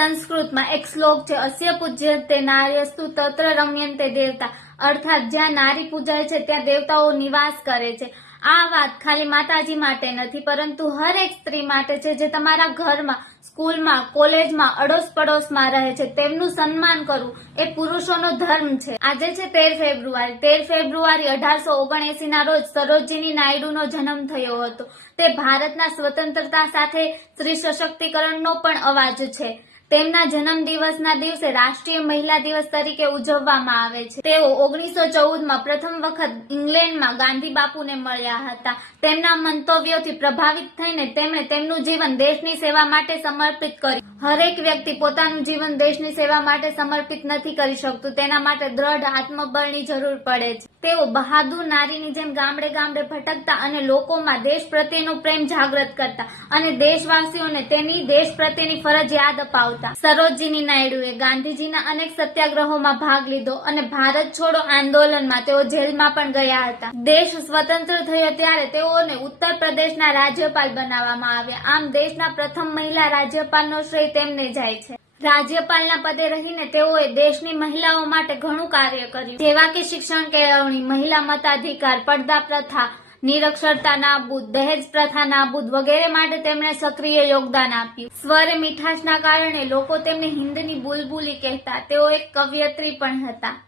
સંસ્કૃતમાં એક શ્લોક છે, અસ્ય પૂજ્ય તે નાર્યસ્તુ તત્ર રમ્યંતે દેવતા. અર્થાત જ્યાં નારી પૂજાય છે, ત્યાં દેવતાઓ નિવાસ કરે છે. આ વાત ખાલી માતાજી માટે નથી, પરંતુ હરેક સ્ત્રી માટે છે, જે તમારા ઘરમાં, સ્કૂલમાં, કોલેજમાં અડોસ પડોશમાં રહે છે. તેમનું સન્માન કરવું એ પુરુષોનો ધર્મ છે. આજે છે તેર ફેબ્રુઆરી. તેર ફેબ્રુઆરી અઢારસો ઓગણએસી ના રોજ સરોજીની નાયડુનો જન્મ થયો હતો. તે ભારતના સ્વતંત્રતા સાથે સ્ત્રી સશક્તિકરણનો પણ અવાજ છે. તેમના જન્મ દિવસના દિવસે રાષ્ટ્રીય મહિલા દિવસ તરીકે ઉજવવામાં આવે છે. તેઓ ઓગણીસો ચૌદમાં પ્રથમ વખત ઇંગ્લેન્ડમાં ગાંધી બાપુને મળ્યા હતા. તેમના મંતવ્યોથી પ્રભાવિત થઈને તેમણે તેમનું જીવન દેશની સેવા માટે સમર્પિત કર્યું. હરેક વ્યક્તિ પોતાનું જીવન દેશની સેવા માટે સમર્પિત નથી કરી શકતું. તેના માટે દ્રઢ આત્મબળની જરૂર પડે છે. તેઓ બહાદુર નારીની જેમ ગામડે ગામડે ભટકતા અને લોકોમાં દેશ પ્રત્યેનો પ્રેમ જાગૃત કરતા અને દેશવાસીઓને તેની દેશ પ્રત્યેની ફરજ યાદ અપાવતા. સરોજિની નાયડુએ ગાંધીજીના અનેક સત્યાગ્રહોમાં ભાગ લીધો અને ભારત છોડો આંદોલનમાં તેઓ જેલમાં પણ ગયા હતા. દેશ સ્વતંત્ર થયો ત્યારે તેઓને ઉત્તર પ્રદેશના રાજ્યપાલ બનાવવામાં આવ્યા. આમ દેશના પ્રથમ મહિલા રાજ્યપાલનો શ્રેય તેમને જાય છે. રાજ્યપાલના પદે રહીને તેઓએ દેશની મહિલાઓ માટે ઘણું કાર્ય કર્યું. જેવા કે શિક્ષણ કેળવણી, મહિલા મતાધિકાર, પડદા પ્રથા નિરક્ષરતા નાબૂદ દહેજ પ્રથા નાબૂદ વગેરે માટે તેમણે સક્રિય યોગદાન આપ્યું. સ્વર મીઠાશના કારણે લોકો તેમને હિન્દની બુલબુલી કહેતા. તેઓ એક કવયત્રી પણ હતા.